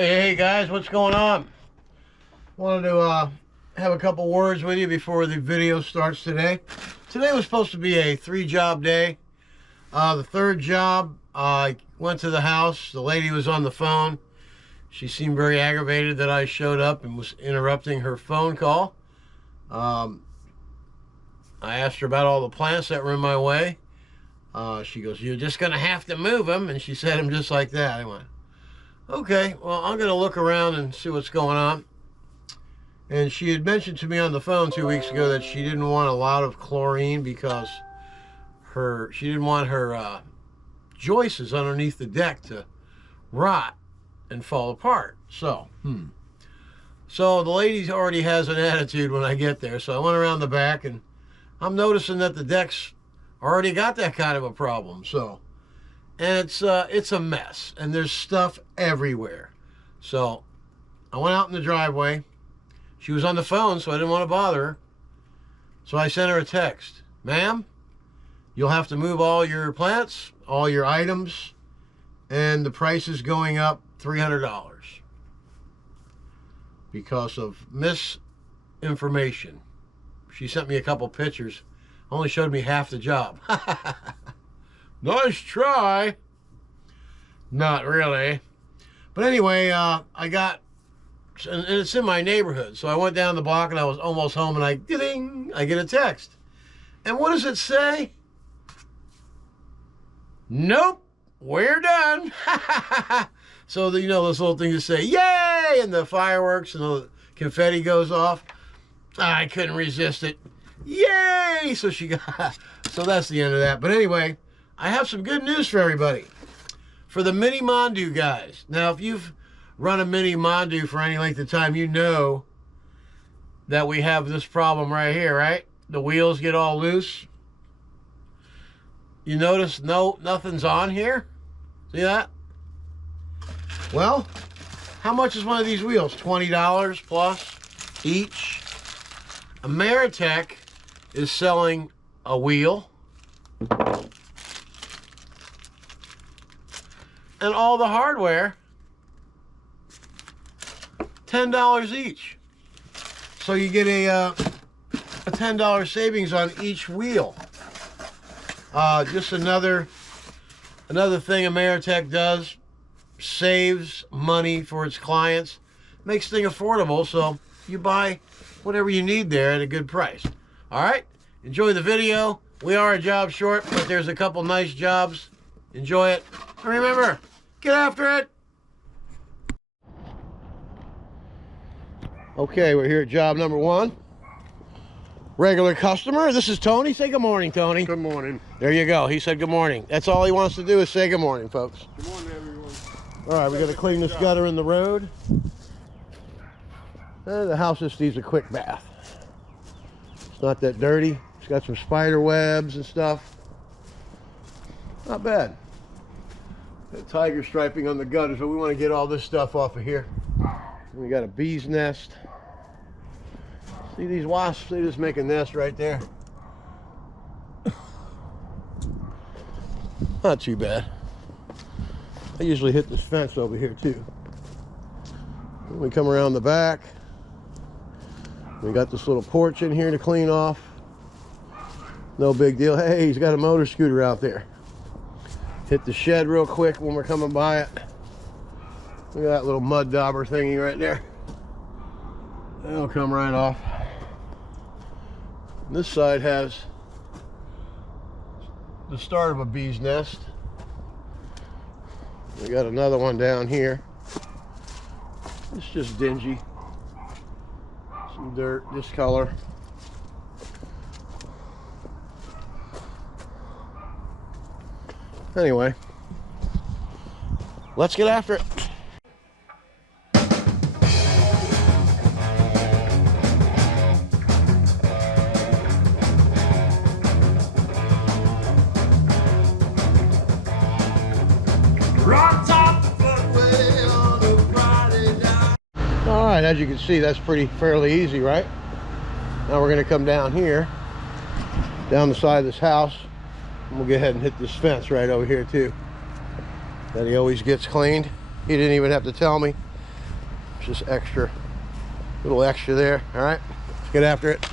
Hey guys, what's going on? Wanted to have a couple words with you before the video starts today. Today was supposed to be a 3-job day. The third job, I went to the house. The lady was on the phone. She seemed very aggravated that I showed up and was interrupting her phone call. I asked her about all the plants that were in my way. She goes, "You're just going to have to move them." And she said them just like that. I went, okay, well, I'm going to look around and see what's going on. And she had mentioned to me on the phone 2 weeks ago that she didn't want a lot of chlorine because she didn't want her joists underneath the deck to rot and fall apart. So the lady already has an attitude when I get there. So I went around the back and I'm noticing that the deck's already got that kind of a problem. And it's a mess, and there's stuff everywhere. So I went out in the driveway. She was on the phone, so I didn't want to bother her. So I sent her a text. "Ma'am, you'll have to move all your plants, all your items, and the price is going up $300 because of misinformation." She sent me a couple pictures. Only showed me half the job. Nice try. Not really. But anyway, I got, and it's in my neighborhood. So I went down the block and I was almost home and I get a text. And what does it say? "Nope, we're done." So, you know, those little things that say, "Yay!" and the fireworks and the confetti goes off. I couldn't resist it. Yay! So so that's the end of that. But anyway, I have some good news for everybody. For the mini Mondu guys. Now, if you've run a mini Mondu for any length of time, you know that we have this problem right here, right? The wheels get all loose. You notice nothing's on here? See that? Well, how much is one of these wheels? $20 plus each. Ameritech is selling a wheel and all the hardware, $10 each. So you get a $10 savings on each wheel. Just another thing Ameritech does, saves money for its clients, makes things affordable, so you buy whatever you need there at a good price. All right, enjoy the video. We are a job short, but there's a couple nice jobs. Enjoy it. And remember, get after it. Okay, we're here at job number 1. Regular customer. This is Tony. Say good morning, Tony. Good morning. There you go. He said good morning. That's all he wants to do is say good morning, folks. Good morning, everyone. All right, we got to clean this gutter in the road. And the house just needs a quick bath. It's not that dirty. It's got some spider webs and stuff. Not bad. Got tiger striping on the gutter, so we want to get all this stuff off of here. We got a bee's nest. See these wasps? They just make a nest right there. Not too bad. I usually hit this fence over here too. We come around the back. We got this little porch in here to clean off. No big deal. Hey, he's got a motor scooter out there. Hit the shed real quick when we're coming by it. Look at that little mud dauber thingy right there. That'll come right off. This side has the start of a bee's nest. We got another one down here. It's just dingy. Some dirt, this color. Anyway, let's get after it. All right, as you can see, that's fairly easy, right? Now we're going to come down here, down the side of this house, and we'll go ahead and hit this fence right over here too. That he always gets cleaned. He didn't even have to tell me. Just extra, little extra there. All right, let's get after it.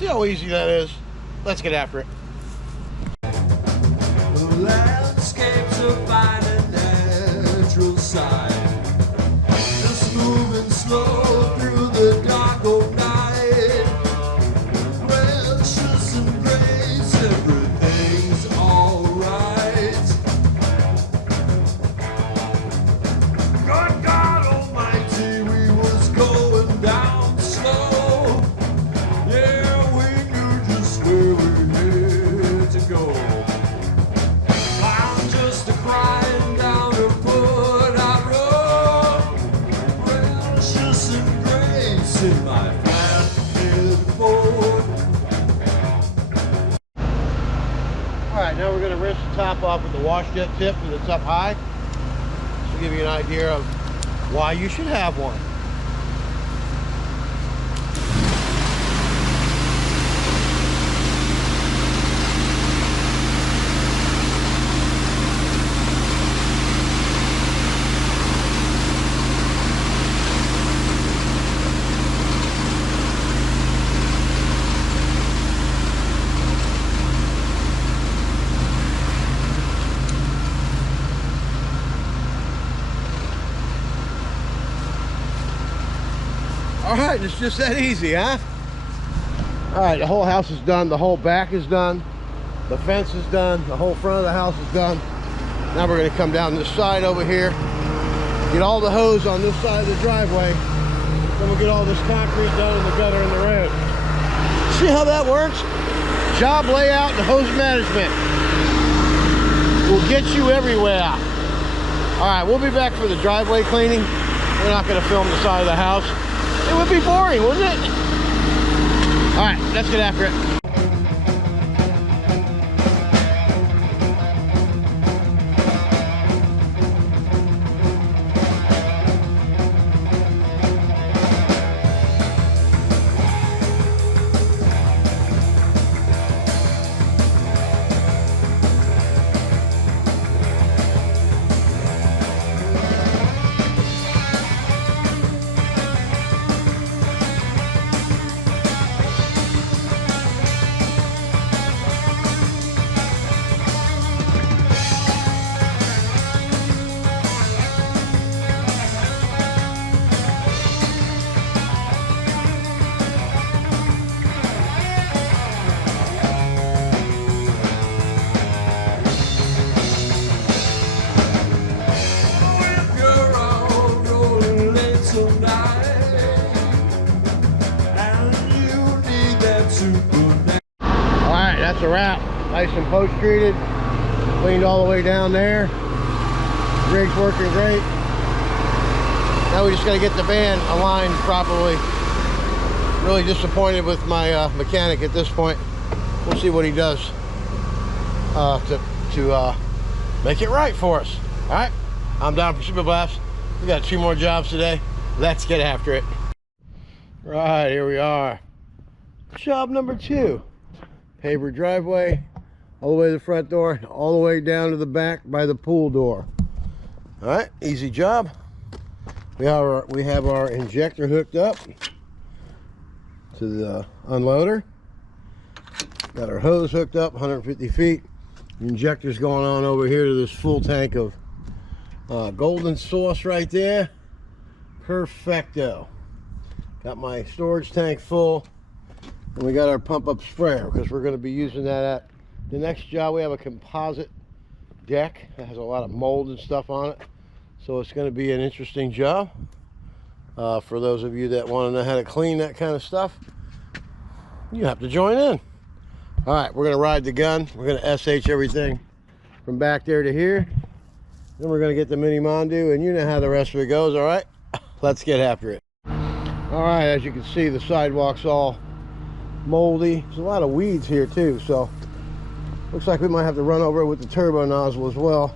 See how easy that is? Let's get after it. The landscape's a fine and natural sight, just moving slow through the dark of night. Precious and grace, everything's alright. Good God Almighty, we was going down slow. Yeah, we knew just where we had to go. I'm just a crying down to put out road. Precious and grace in my flat-headed Ford. All right, now we're going to rinse the top off with the wash jet tip because it's up high. To give you an idea of why you should have one. All right, it's just that easy, huh? All right, the whole house is done. The whole back is done. The fence is done. The whole front of the house is done. Now we're gonna come down this side over here, get all the hose on this side of the driveway. Then we'll get all this concrete done in the gutter and the road. See how that works? Job layout and hose management will get you everywhere. All right, we'll be back for the driveway cleaning. We're not gonna film the side of the house. It would be boring, wouldn't it? All right, let's get after it. that's a wrap. Nice and post treated, cleaned all the way down there. Rig's working great. Now we just got to get the van aligned properly. Really disappointed with my mechanic at this point. We'll see what he does to make it right for us. All right, I'm Don for Super Blast. We got 2 more jobs today. Let's get after it. Right, here we are. Job number 2. Paver driveway, all the way to the front door, all the way down to the back by the pool door. All right, easy job. We have our injector hooked up to the unloader. Got our hose hooked up 150 feet. The injector's going on over here to this full tank of golden sauce right there. Perfecto. Got my storage tank full. And we got our pump up sprayer because we're going to be using that at the next job. We have a composite deck that has a lot of mold and stuff on it. So it's going to be an interesting job. For those of you that want to know how to clean that kind of stuff, you have to join in. All right, we're going to ride the gun. We're going to SH everything from back there to here. Then we're going to get the mini Mondu, and you know how the rest of it goes. All right, let's get after it. All right, as you can see, the sidewalk's all moldy. There's a lot of weeds here too, so looks like we might have to run over it with the turbo nozzle as well.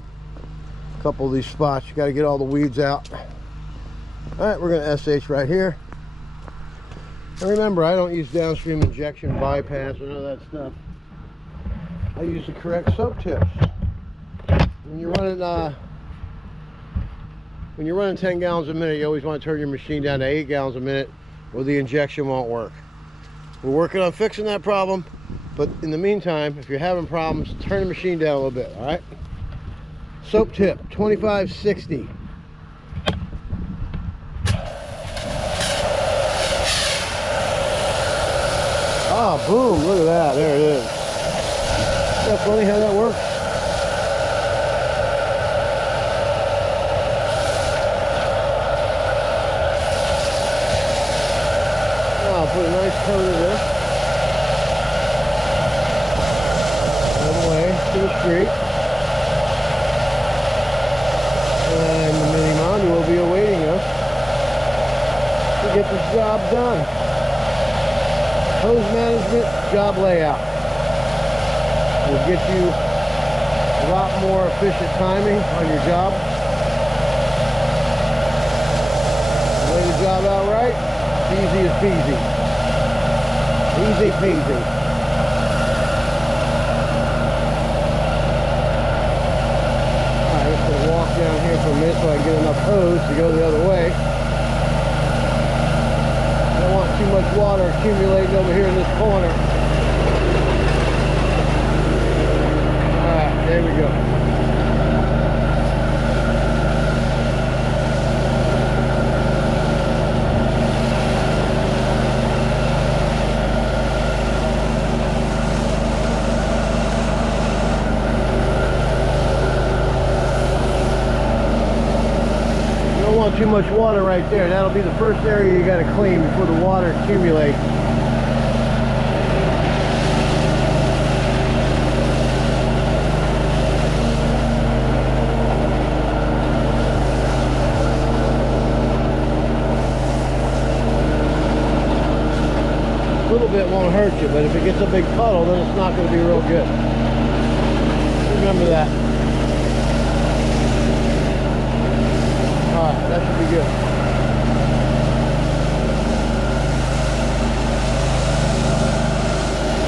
A couple of these spots, you got to get all the weeds out. All right, we're going to SH right here. And remember, I don't use downstream injection, bypass, or none of that stuff. I use the correct soap tips. When you're running 10 gallons a minute, you always want to turn your machine down to 8 gallons a minute, or the injection won't work. We're working on fixing that problem, but in the meantime, if you're having problems, turn the machine down a little bit. All right. Soap tip 2560. Ah, boom, look at that, there it is. Isn't that funny how that works? Oh, put a nice coat of this. All the way to the street. And the mini Mondu will be awaiting us to get this job done. Hose management, job layout. Will get you a lot more efficient timing on your job. Lay the job out right, easy as peasy. Easy peasy. Alright, just gonna walk down here for a minute so I can get enough hose to go the other way. Too much water accumulating over here in this corner. Alright, there we go. Too much water right there. That'll be the first area you got to clean before the water accumulates. A little bit won't hurt you, but if it gets a big puddle, then it's not going to be real good. Remember that. Alright, that should be good.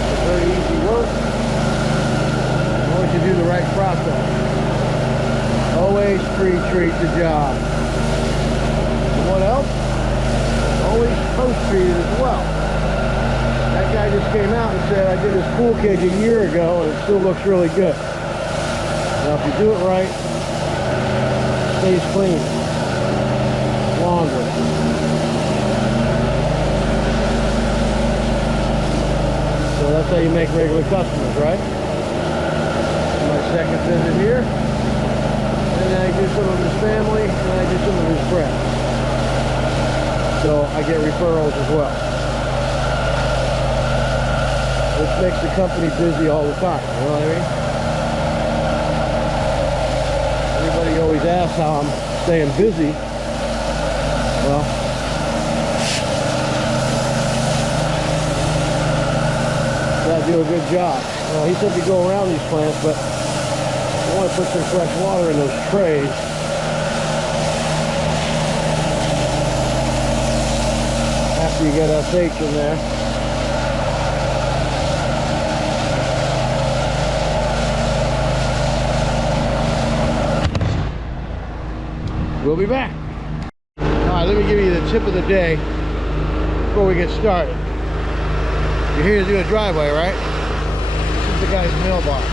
It's very easy work. As long as you do the right process. Always pre-treat the job. And what else? Always post-treat it as well. That guy just came out and said, I did this pool cage a year ago and it still looks really good. Now if you do it right, it stays clean. Longer. So that's how you make regular customers, right? My second visit here. And then I do some of his family, and I do some of his friends. So I get referrals as well. which makes the company busy all the time, you know what I mean? Everybody always asks how I'm staying busy. Well, gotta do a good job. He said to go around these plants, but I want to put some fresh water in those trays. After you get SH in there. We'll be back. Alright, let me give you the tip of the day before we get started. You're here to do a driveway, right? This is the guy's mailbox.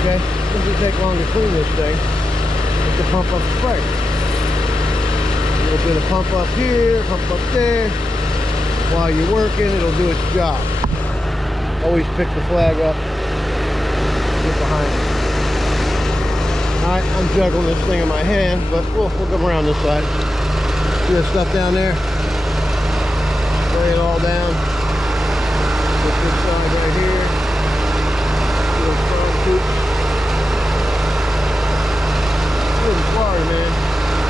Okay? It doesn't take long to clean this thing. It's to pump up spray. A little bit of pump up here, pump up there. While you're working, it'll do its job. Always pick the flag up. Get behind it. Alright, I'm juggling this thing in my hand, but we'll come around this side. See that stuff down there? Lay it all down. Put this side right here. Little front tooth. Good in Florida, man.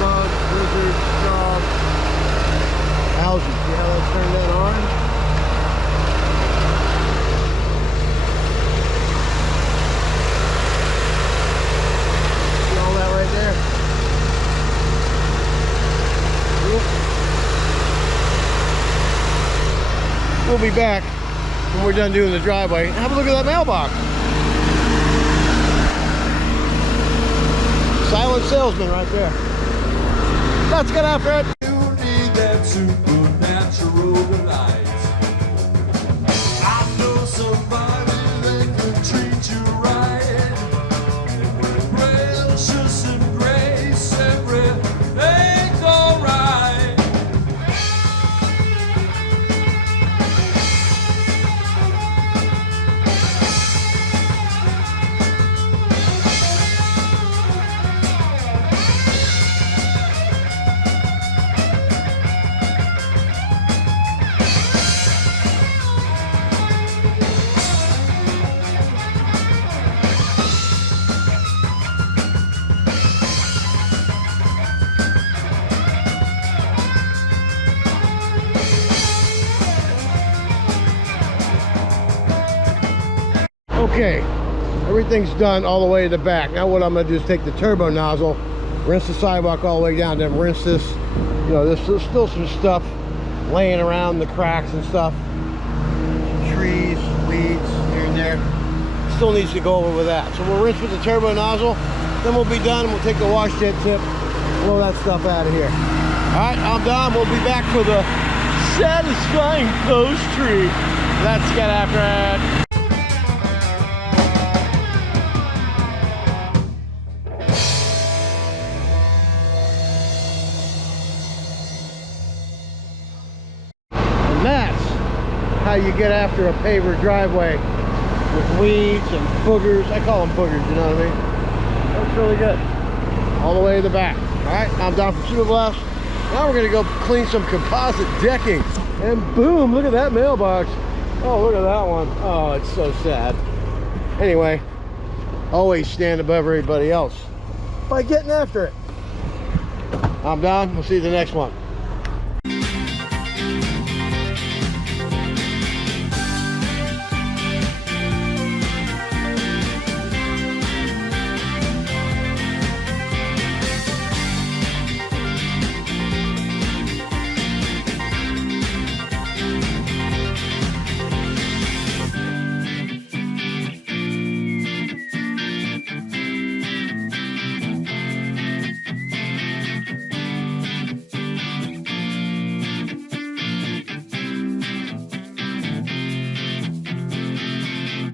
Bugs, lizards, frogs, algae. See how that turned that orange? See all that right there? We'll be back when we're done doing the driveway. Have a look at that mailbox. Silent salesman right there. Let's get after it. You need that supernatural delight. I know somebody that could treat you right. Precious and grace, everything's alright. Okay, everything's done all the way to the back. Now what I'm going to do is take the turbo nozzle, rinse the sidewalk all the way down, then rinse this. You know, there's still some stuff laying around the cracks and stuff. Trees, weeds here and there. Still needs to go over with that. So we'll rinse with the turbo nozzle, then we'll be done. We'll take the wash jet tip, blow that stuff out of here. Alright, I'm done. We'll be back for the satisfying post treat. Let's get after it. That's how you get after a paver driveway with weeds and boogers. I call them boogers, you know what I mean? That's really good. All the way to the back. Alright, I'm Don from Super Blast. Now we're going to go clean some composite decking. And boom, look at that mailbox. Oh, look at that one. Oh, it's so sad. Anyway, always stand above everybody else by getting after it. I'm Don. We'll see you the next one.